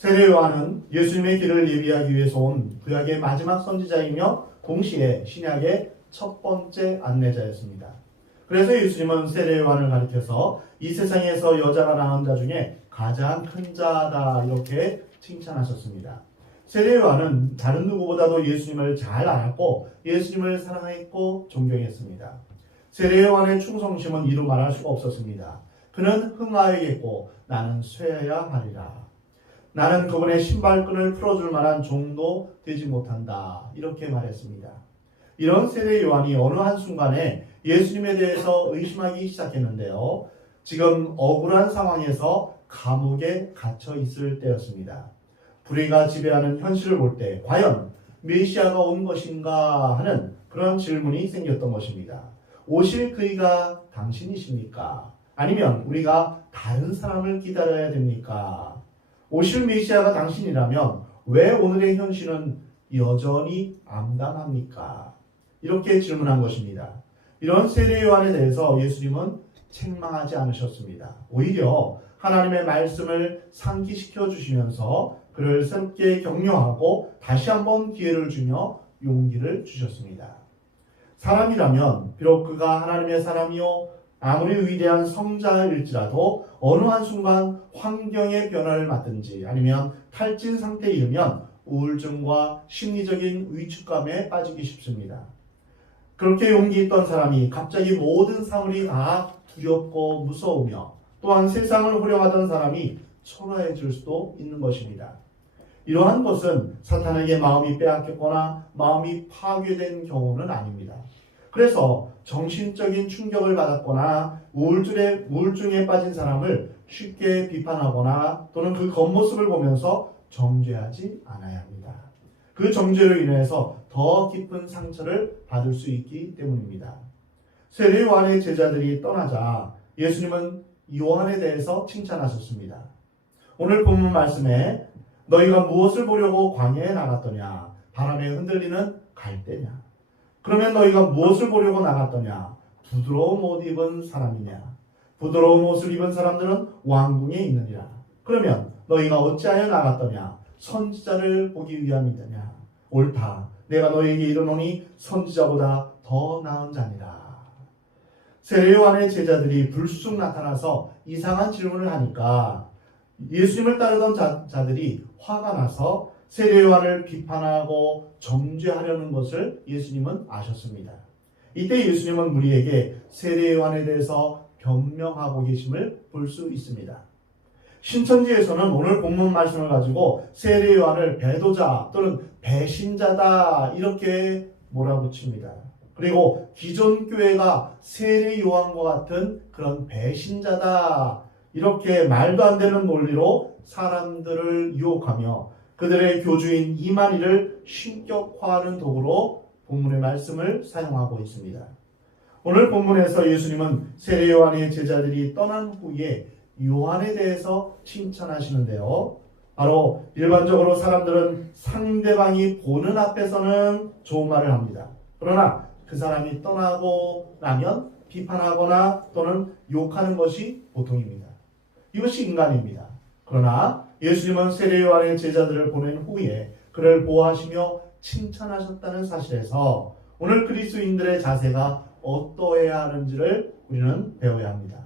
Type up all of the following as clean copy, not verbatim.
세례 요한은 예수님의 길을 예비하기 위해서 온 구약의 마지막 선지자이며 동시에 신약의 첫 번째 안내자였습니다. 그래서 예수님은 세례 요한을 가리켜서 이 세상에서 여자가 낳은 자 중에 가장 큰 자다 이렇게 칭찬하셨습니다. 세례 요한은 다른 누구보다도 예수님을 잘 알았고 예수님을 사랑했고 존경했습니다. 세례 요한의 충성심은 이루 말할 수가 없었습니다. 그는 흥하여야겠고 나는 쇠해야 하리라. 나는 그분의 신발끈을 풀어줄 만한 종도 되지 못한다. 이렇게 말했습니다. 이런 세례 요한이 어느 한순간에 예수님에 대해서 의심하기 시작했는데요. 지금 억울한 상황에서 감옥에 갇혀 있을 때였습니다. 불의가 지배하는 현실을 볼 때 과연 메시아가 온 것인가 하는 그런 질문이 생겼던 것입니다. 오실 그이가 당신이십니까? 아니면 우리가 다른 사람을 기다려야 됩니까? 오실 메시아가 당신이라면 왜 오늘의 현실은 여전히 암담합니까? 이렇게 질문한 것입니다. 이런 세례 요한에 대해서 예수님은 책망하지 않으셨습니다. 오히려 하나님의 말씀을 상기시켜 주시면서 그를 새롭게 격려하고 다시 한번 기회를 주며 용기를 주셨습니다. 사람이라면 비록 그가 하나님의 사람이요 아무리 위대한 성자일지라도 어느 한순간 환경의 변화를 맞든지 아니면 탈진 상태에 이르면 우울증과 심리적인 위축감에 빠지기 쉽습니다. 그렇게 용기 있던 사람이 갑자기 모든 사물이 다 두렵고 무서우며 또한 세상을 호령하던 사람이 초라해질 수도 있는 것입니다. 이러한 것은 사탄에게 마음이 빼앗겼거나 마음이 파괴된 경우는 아닙니다. 그래서 정신적인 충격을 받았거나 우울증에 빠진 사람을 쉽게 비판하거나 또는 그 겉모습을 보면서 정죄하지 않아야 합니다. 그 정죄로 인해서 더 깊은 상처를 받을 수 있기 때문입니다. 세례 요한의 제자들이 떠나자 예수님은 요한에 대해서 칭찬하셨습니다. 오늘 본문 말씀에 너희가 무엇을 보려고 광야에 나갔더냐? 바람에 흔들리는 갈대냐? 그러면 너희가 무엇을 보려고 나갔더냐? 부드러운 옷 입은 사람이냐? 부드러운 옷을 입은 사람들은 왕궁에 있느니라. 그러면 너희가 어찌하여 나갔더냐? 선지자를 보기 위함이더냐? 옳다. 내가 너희에게 이르노니 선지자보다 더 나은 자니라. 세례 요한의 제자들이 불쑥 나타나서 이상한 질문을 하니까 예수님을 따르던 자들이 화가 나서 세례 요한을 비판하고 정죄하려는 것을 예수님은 아셨습니다. 이때 예수님은 무리에게 세례 요한에 대해서 변명하고 계심을 볼 수 있습니다. 신천지에서는 오늘 본문 말씀을 가지고 세례 요한을 배도자 또는 배신자다 이렇게 몰아붙입니다. 그리고 기존 교회가 세례 요한과 같은 그런 배신자다 이렇게 말도 안 되는 논리로 사람들을 유혹하며 그들의 교주인 이만희를 신격화하는 도구로 본문의 말씀을 사용하고 있습니다. 오늘 본문에서 예수님은 세례 요한의 제자들이 떠난 후에 요한에 대해서 칭찬하시는데요. 바로 일반적으로 사람들은 상대방이 보는 앞에서는 좋은 말을 합니다. 그러나 그 사람이 떠나고 나면 비판하거나 또는 욕하는 것이 보통입니다. 이것이 인간입니다. 그러나 예수님은 세례 요한의 제자들을 보낸 후에 그를 보호하시며 칭찬하셨다는 사실에서 오늘 그리스도인들의 자세가 어떠해야 하는지를 우리는 배워야 합니다.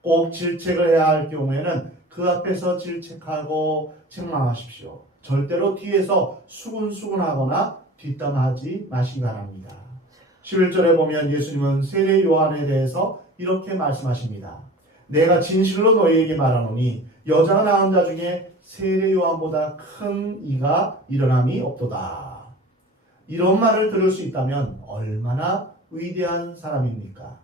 꼭 질책을 해야 할 경우에는 그 앞에서 질책하고 책망하십시오. 절대로 뒤에서 수군수군하거나 뒷담화하지 마시기 바랍니다. 11절에 보면 예수님은 세례 요한에 대해서 이렇게 말씀하십니다. 내가 진실로 너희에게 말하노니 여자가 낳은 자 중에 세례 요한보다 큰 이가 일어남이 없도다. 이런 말을 들을 수 있다면 얼마나 위대한 사람입니까?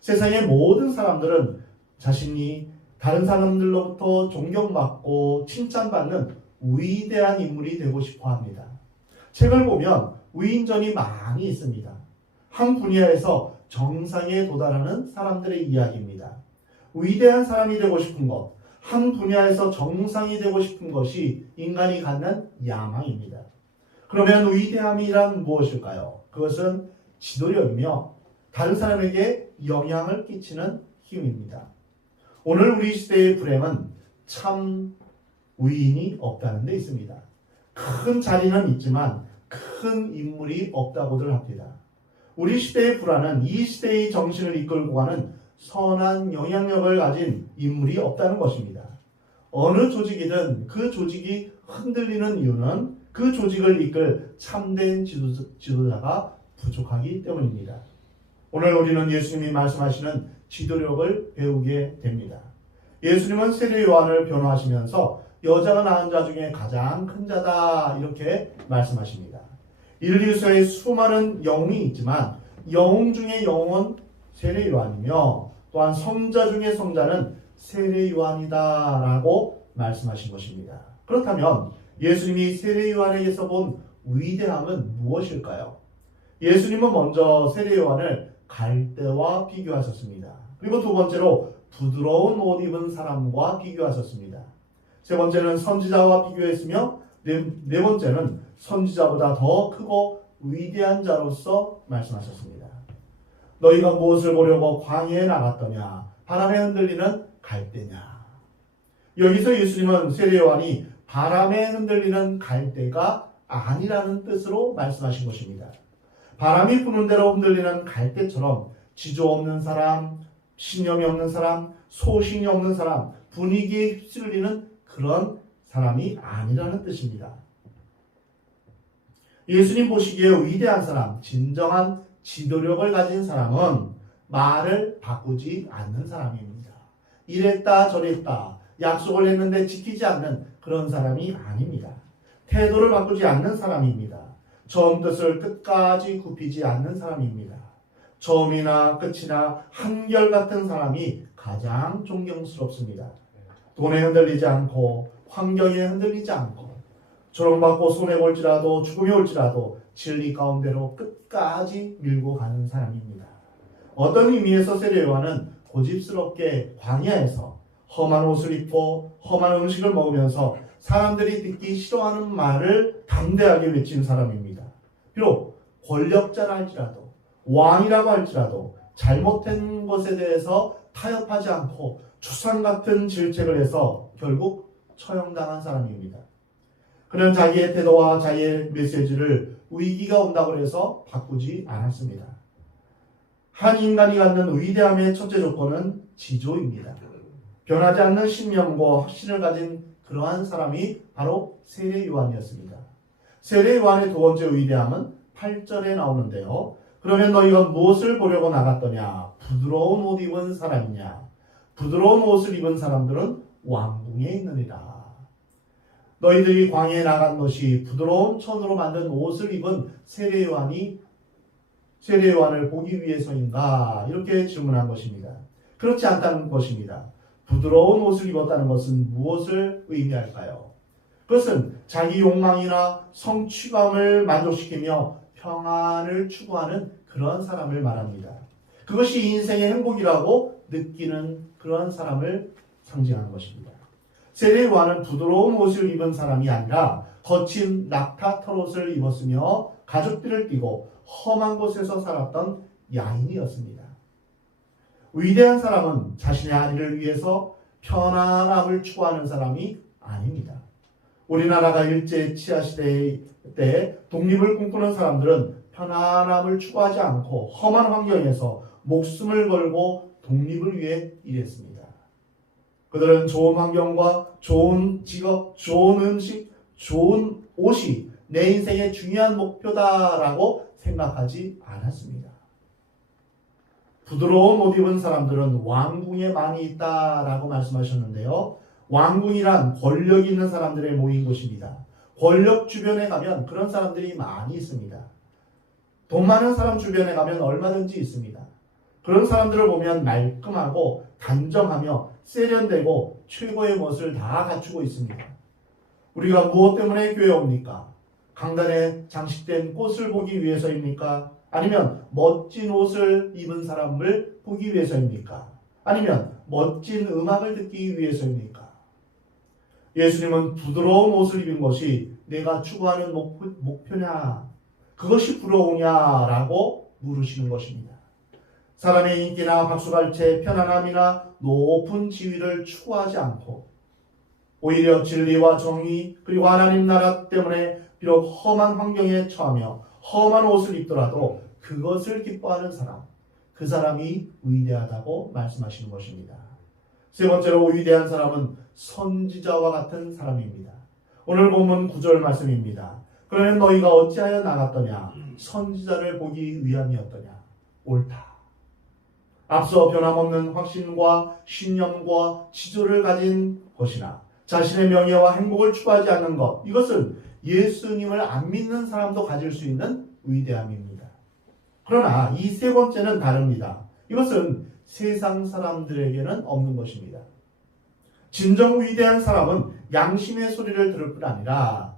세상의 모든 사람들은 자신이 다른 사람들로부터 존경받고 칭찬받는 위대한 인물이 되고 싶어 합니다. 책을 보면 위인전이 많이 있습니다. 한 분야에서 정상에 도달하는 사람들의 이야기입니다. 위대한 사람이 되고 싶은 것, 한 분야에서 정상이 되고 싶은 것이 인간이 갖는 야망입니다. 그러면 위대함이란 무엇일까요? 그것은 지도력이며 다른 사람에게 영향을 끼치는 힘입니다. 오늘 우리 시대의 불행은 참 위인이 없다는 데 있습니다. 큰 자리는 있지만 큰 인물이 없다고들 합니다. 우리 시대의 불안은 이 시대의 정신을 이끌고 가는 선한 영향력을 가진 인물이 없다는 것입니다. 어느 조직이든 그 조직이 흔들리는 이유는 그 조직을 이끌 참된 지도자가 부족하기 때문입니다. 오늘 우리는 예수님이 말씀하시는 지도력을 배우게 됩니다. 예수님은 세례 요한을 변호하시면서 여자가 낳은 자 중에 가장 큰 자다 이렇게 말씀하십니다. 인류사에 수많은 영웅이 있지만 영웅 중에 영웅은 세례 요한이며 또한 성자 중에 성자는 세례 요한이다 라고 말씀하신 것입니다. 그렇다면 예수님이 세례 요한에게서 본 위대함은 무엇일까요? 예수님은 먼저 세례 요한을 갈대와 비교하셨습니다. 그리고 두 번째로 부드러운 옷 입은 사람과 비교하셨습니다. 세 번째는 선지자와 비교했으며 네 번째는 선지자보다 더 크고 위대한 자로서 말씀하셨습니다. 너희가 무엇을 보려고 광야에 나갔더냐? 바람에 흔들리는 갈대냐? 여기서 예수님은 세례 요한이 바람에 흔들리는 갈대가 아니라는 뜻으로 말씀하신 것입니다. 바람이 부는 대로 흔들리는 갈대처럼 지조 없는 사람, 신념이 없는 사람, 소신이 없는 사람, 분위기에 휩쓸리는 그런 사람이 아니라는 뜻입니다. 예수님 보시기에 위대한 사람, 진정한 지도력을 가진 사람은 말을 바꾸지 않는 사람입니다. 이랬다 저랬다 약속을 했는데 지키지 않는 그런 사람이 아닙니다. 태도를 바꾸지 않는 사람입니다. 처음 뜻을 끝까지 굽히지 않는 사람입니다. 처음이나 끝이나 한결같은 사람이 가장 존경스럽습니다. 돈에 흔들리지 않고 환경에 흔들리지 않고 조롱받고 손해볼지라도 죽음이 올지라도 진리 가운데로 끝까지 밀고 가는 사람입니다. 어떤 의미에서 세례 요한은 고집스럽게 광야에서 험한 옷을 입고 험한 음식을 먹으면서 사람들이 듣기 싫어하는 말을 담대하게 외친 사람입니다. 비록 권력자라 할지라도 왕이라고 할지라도 잘못된 것에 대해서 타협하지 않고 추상 같은 질책을 해서 결국 처형당한 사람입니다. 그는 자기의 태도와 자기의 메시지를 위기가 온다고 해서 바꾸지 않았습니다. 한 인간이 갖는 위대함의 첫째 조건은 지조입니다. 변하지 않는 신념과 확신을 가진 그러한 사람이 바로 세례 요한이었습니다. 세례 요한의 두 번째 위대함은 8절에 나오는데요. 그러면 너희가 무엇을 보려고 나갔더냐? 부드러운 옷 입은 사람이냐? 부드러운 옷을 입은 사람들은 왕궁에 있느니라. 너희들이 광야에 나간 것이 부드러운 천으로 만든 옷을 입은 세례 요한을 보기 위해서인가? 이렇게 질문한 것입니다. 그렇지 않다는 것입니다. 부드러운 옷을 입었다는 것은 무엇을 의미할까요? 그것은 자기 욕망이나 성취감을 만족시키며 평안을 추구하는 그런 사람을 말합니다. 그것이 인생의 행복이라고 느끼는 그런 사람을 상징하는 것입니다. 세례 요한은 부드러운 옷을 입은 사람이 아니라 거친 낙타 털옷을 입었으며 가죽띠를 띠고 험한 곳에서 살았던 야인이었습니다. 위대한 사람은 자신의 아리를 위해서 편안함을 추구하는 사람이 아닙니다. 우리나라가 일제 치하 시대 때 독립을 꿈꾸는 사람들은 편안함을 추구하지 않고 험한 환경에서 목숨을 걸고 독립을 위해 일했습니다. 그들은 좋은 환경과 좋은 직업, 좋은 음식, 좋은 옷이 내 인생의 중요한 목표다라고 생각하지 않았습니다. 부드러운 옷 입은 사람들은 왕궁에 많이 있다라고 말씀하셨는데요. 왕궁이란 권력 있는 사람들의 모인 곳입니다. 권력 주변에 가면 그런 사람들이 많이 있습니다. 돈 많은 사람 주변에 가면 얼마든지 있습니다. 그런 사람들을 보면 말끔하고 단정하며 세련되고 최고의 멋을 다 갖추고 있습니다. 우리가 무엇 때문에 교회에 옵니까? 강단에 장식된 꽃을 보기 위해서입니까? 아니면 멋진 옷을 입은 사람을 보기 위해서입니까? 아니면 멋진 음악을 듣기 위해서입니까? 예수님은 부드러운 옷을 입은 것이 내가 추구하는 목표냐? 그것이 부러우냐라고 물으시는 것입니다. 사람의 인기나 박수갈채, 편안함이나 높은 지위를 추구하지 않고 오히려 진리와 정의 그리고 하나님 나라 때문에 비록 험한 환경에 처하며 험한 옷을 입더라도 그것을 기뻐하는 사람, 그 사람이 위대하다고 말씀하시는 것입니다. 세 번째로 위대한 사람은 선지자와 같은 사람입니다. 오늘 본문 9절 말씀입니다. 그러면 너희가 어찌하여 나갔더냐? 선지자를 보기 위함이었더냐? 옳다. 앞서 변함없는 확신과 신념과 지조를 가진 것이나 자신의 명예와 행복을 추구하지 않는 것, 이것은 예수님을 안 믿는 사람도 가질 수 있는 위대함입니다. 그러나 이 세 번째는 다릅니다. 이것은 세상 사람들에게는 없는 것입니다. 진정 위대한 사람은 양심의 소리를 들을 뿐 아니라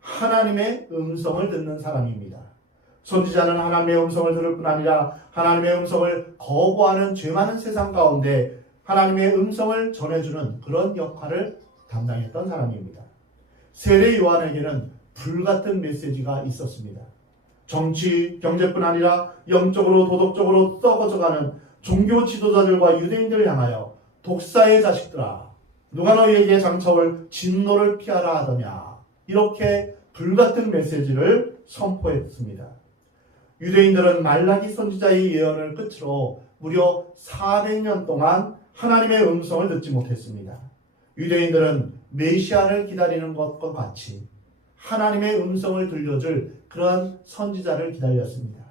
하나님의 음성을 듣는 사람입니다. 선지자는 하나님의 음성을 들을 뿐 아니라 하나님의 음성을 거부하는 죄 많은 세상 가운데 하나님의 음성을 전해주는 그런 역할을 담당했던 사람입니다. 세례 요한에게는 불같은 메시지가 있었습니다. 정치, 경제뿐 아니라 영적으로 도덕적으로 썩어져가는 종교 지도자들과 유대인들을 향하여 독사의 자식들아, 누가 너희에게 장차올 진노를 피하라 하더냐, 이렇게 불같은 메시지를 선포했습니다. 유대인들은 말라기 선지자의 예언을 끝으로 무려 400년 동안 하나님의 음성을 듣지 못했습니다. 유대인들은 메시아를 기다리는 것과 같이 하나님의 음성을 들려줄 그러한 선지자를 기다렸습니다.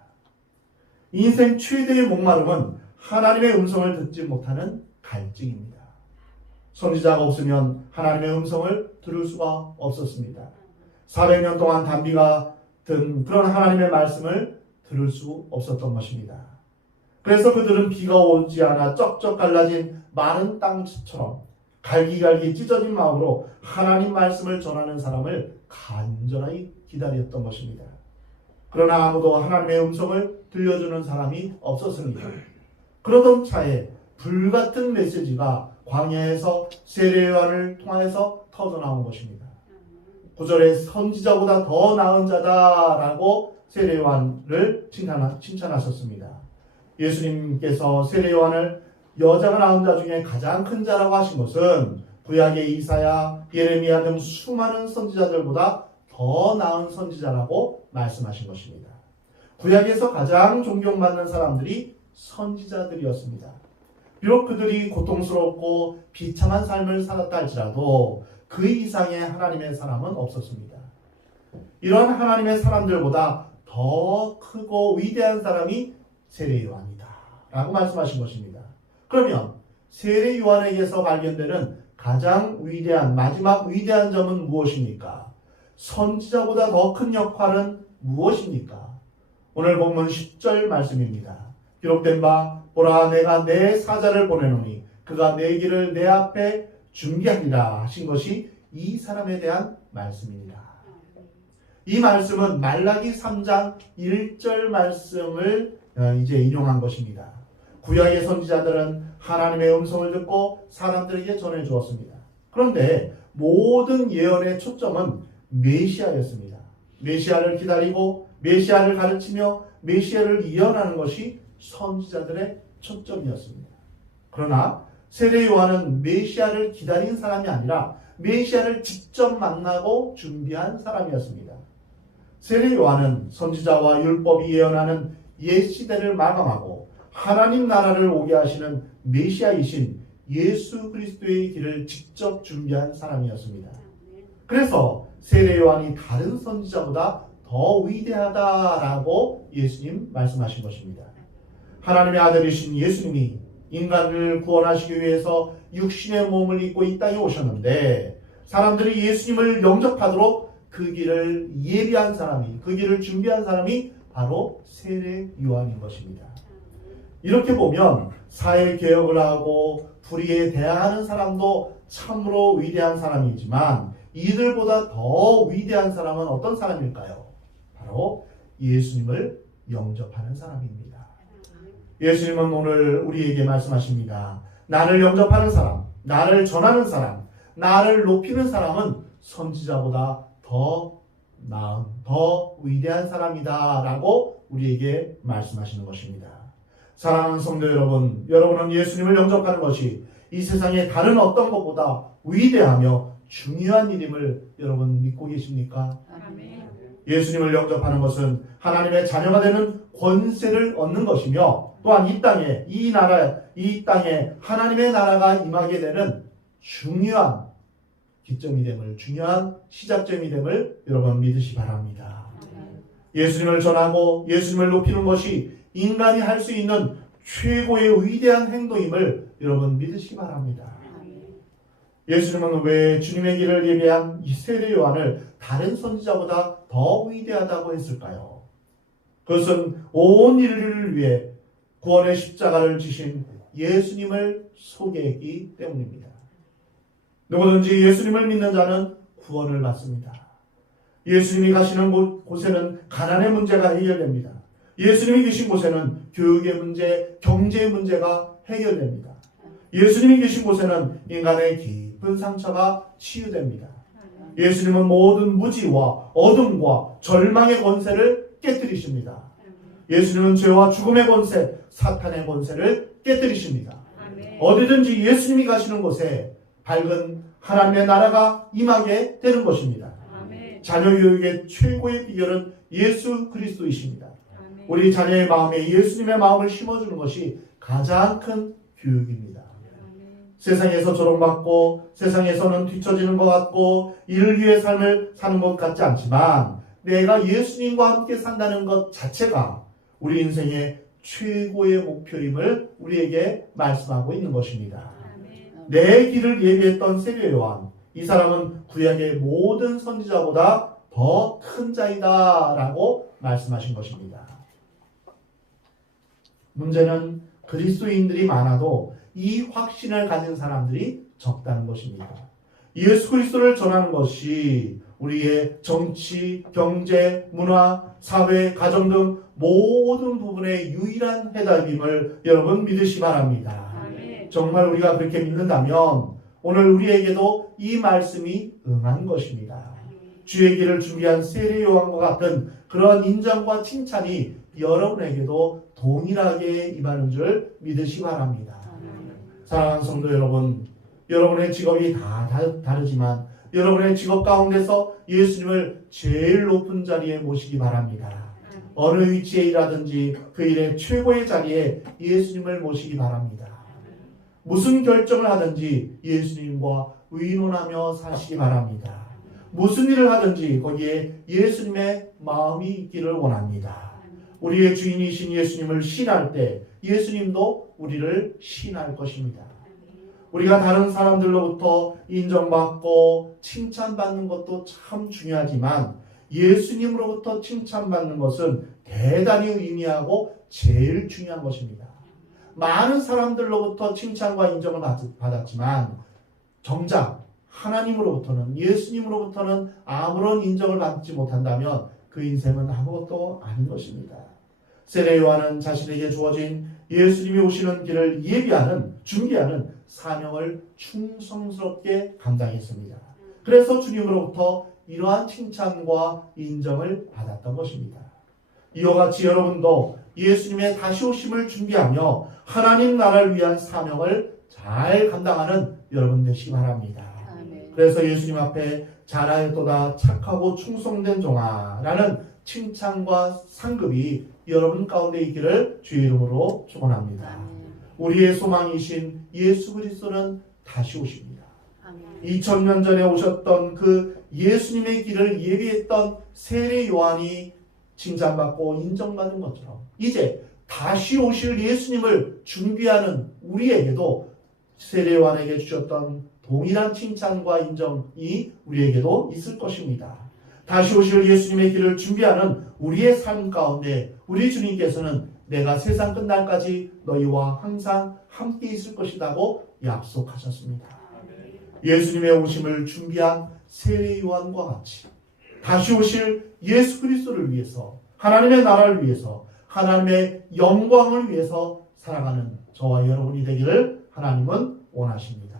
인생 최대의 목마름은 하나님의 음성을 듣지 못하는 갈증입니다. 선지자가 없으면 하나님의 음성을 들을 수가 없었습니다. 400년 동안 단비가 든 그런 하나님의 말씀을 들을 수 없었던 것입니다. 그래서 그들은 비가 오지 않아 쩍쩍 갈라진 마른 땅처럼 갈기갈기 찢어진 마음으로 하나님 말씀을 전하는 사람을 간절히 기다렸던 것입니다. 그러나 아무도 하나님의 음성을 들려주는 사람이 없었습니다. 그러던 차에 불같은 메시지가 광야에서 세례 요한을 통하여서 터져나온 것입니다. 9절에 선지자보다 더 나은 자다라고 세례 요한을 칭찬하셨습니다. 예수님께서 세례 요한을 여자가 낳은 자 중에 가장 큰 자라고 하신 것은 구약의 이사야, 예레미야 등 수많은 선지자들보다 더 나은 선지자라고 말씀하신 것입니다. 구약에서 가장 존경받는 사람들이 선지자들이었습니다. 비록 그들이 고통스럽고 비참한 삶을 살았다 할지라도 그 이상의 하나님의 사람은 없었습니다. 이런 하나님의 사람들보다 더 크고 위대한 사람이 세례 요한이다 라고 말씀하신 것입니다. 그러면 세례 요한에게서 발견되는 가장 위대한, 마지막 위대한 점은 무엇입니까? 선지자보다 더 큰 역할은 무엇입니까? 오늘 본문 10절 말씀입니다. 기록된 바 보라 내가 내 사자를 보내노니 그가 내 길을 내 앞에 준비하리라 하신 것이 이 사람에 대한 말씀입니다. 이 말씀은 말라기 3장 1절 말씀을 이제 인용한 것입니다. 구약의 선지자들은 하나님의 음성을 듣고 사람들에게 전해주었습니다. 그런데 모든 예언의 초점은 메시아였습니다. 메시아를 기다리고 메시아를 가르치며 메시아를 예언하는 것이 선지자들의 초점이었습니다. 그러나 세례 요한은 메시아를 기다린 사람이 아니라 메시아를 직접 만나고 준비한 사람이었습니다. 세례 요한은 선지자와 율법이 예언하는 옛 시대를 마감하고 하나님 나라를 오게 하시는 메시아이신 예수 그리스도의 길을 직접 준비한 사람이었습니다. 그래서 세례 요한이 다른 선지자보다 더 위대하다라고 예수님 말씀하신 것입니다. 하나님의 아들이신 예수님이 인간을 구원하시기 위해서 육신의 몸을 입고 이 땅에 오셨는데 사람들이 예수님을 영접하도록 그 길을 예비한 사람이, 그 길을 준비한 사람이 바로 세례 요한인 것입니다. 이렇게 보면 사회개혁을 하고 불의에 대항하는 사람도 참으로 위대한 사람이지만 이들보다 더 위대한 사람은 어떤 사람일까요? 바로 예수님을 영접하는 사람입니다. 예수님은 오늘 우리에게 말씀하십니다. 나를 영접하는 사람, 나를 전하는 사람, 나를 높이는 사람은 선지자보다 더 나은, 더 위대한 사람이다 라고 우리에게 말씀하시는 것입니다. 사랑하는 성도 여러분, 여러분은 예수님을 영접하는 것이 이 세상의 다른 어떤 것보다 위대하며 중요한 일임을 여러분 믿고 계십니까? 아멘. 예수님을 영접하는 것은 하나님의 자녀가 되는 권세를 얻는 것이며 또한 이 땅에 하나님의 나라가 임하게 되는 중요한 기점이 됨을, 중요한 시작점이 됨을 여러분 믿으시 바랍니다. 예수님을 전하고 예수님을 높이는 것이 인간이 할 수 있는 최고의 위대한 행동임을 여러분 믿으시기 바랍니다. 예수님은 왜 주님의 길을 예비한 이 세례 요한을 다른 선지자보다 더 위대하다고 했을까요? 그것은 온 인류를 위해 구원의 십자가를 지신 예수님을 소개했기 때문입니다. 누구든지 예수님을 믿는 자는 구원을 받습니다. 예수님이 가시는 곳에는 가난의 문제가 해결됩니다. 예수님이 계신 곳에는 교육의 문제, 경제의 문제가 해결됩니다. 예수님이 계신 곳에는 인간의 깊은 상처가 치유됩니다. 예수님은 모든 무지와 어둠과 절망의 권세를 깨뜨리십니다. 예수님은 죄와 죽음의 권세, 사탄의 권세를 깨뜨리십니다. 어디든지 예수님이 가시는 곳에 밝은 하나님의 나라가 임하게 되는 것입니다. 자녀 교육의 최고의 비결은 예수 그리스도이십니다. 우리 자녀의 마음에 예수님의 마음을 심어주는 것이 가장 큰 교육입니다. 세상에서 조롱받고 세상에서는 뒤처지는 것 같고 이를 위해 삶을 사는 것 같지 않지만 내가 예수님과 함께 산다는 것 자체가 우리 인생의 최고의 목표임을 우리에게 말씀하고 있는 것입니다. 내 길을 예비했던 세례 요한, 이 사람은 구약의 모든 선지자보다 더 큰 자이다 라고 말씀하신 것입니다. 문제는 그리스도인들이 많아도 이 확신을 가진 사람들이 적다는 것입니다. 예수 그리스도를 전하는 것이 우리의 정치, 경제, 문화, 사회, 가정 등 모든 부분의 유일한 해답임을 여러분 믿으시 바랍니다. 정말 우리가 그렇게 믿는다면 오늘 우리에게도 이 말씀이 응한 것입니다. 주의 길을 준비한 세례 요한과 같은 그런 인정과 칭찬이 여러분에게도 동일하게 임하는 줄 믿으시 바랍니다. 사랑하는 성도 여러분, 여러분의 직업이 다 다르지만 여러분의 직업 가운데서 예수님을 제일 높은 자리에 모시기 바랍니다. 어느 위치에 일하든지 그 일의 최고의 자리에 예수님을 모시기 바랍니다. 무슨 결정을 하든지 예수님과 의논하며 사시기 바랍니다. 무슨 일을 하든지 거기에 예수님의 마음이 있기를 원합니다. 우리의 주인이신 예수님을 신할 때 예수님도 우리를 신할 것입니다. 우리가 다른 사람들로부터 인정받고 칭찬받는 것도 참 중요하지만 예수님으로부터 칭찬받는 것은 대단히 의미하고 제일 중요한 것입니다. 많은 사람들로부터 칭찬과 인정을 받았지만 정작 하나님으로부터는, 예수님으로부터는 아무런 인정을 받지 못한다면 그 인생은 아무것도 아닌 것입니다. 세례 요한은 자신에게 주어진 예수님이 오시는 길을 예비하는, 준비하는 사명을 충성스럽게 감당했습니다. 그래서 주님으로부터 이러한 칭찬과 인정을 받았던 것입니다. 이와 같이 여러분도 예수님의 다시 오심을 준비하며 하나님 나라를 위한 사명을 잘 감당하는 여러분 되시기 바랍니다. 그래서 예수님 앞에 잘하였도다 착하고 충성된 종아 라는 칭찬과 상급이 여러분 가운데 있기를 주의 이름으로 축원합니다. 우리의 소망이신 예수 그리스도는 다시 오십니다. 2000년 전에 오셨던 그 예수님의 길을 예비했던 세례 요한이 칭찬받고 인정받은 것처럼 이제 다시 오실 예수님을 준비하는 우리에게도 세례 요한에게 주셨던 동일한 칭찬과 인정이 우리에게도 있을 것입니다. 다시 오실 예수님의 길을 준비하는 우리의 삶 가운데 우리 주님께서는 내가 세상 끝날까지 너희와 항상 함께 있을 것이라고 약속하셨습니다. 예수님의 오심을 준비한 세례 요한과 같이 다시 오실 예수 그리스도를 위해서, 하나님의 나라를 위해서, 하나님의 영광을 위해서 살아가는 저와 여러분이 되기를 하나님은 원하십니다.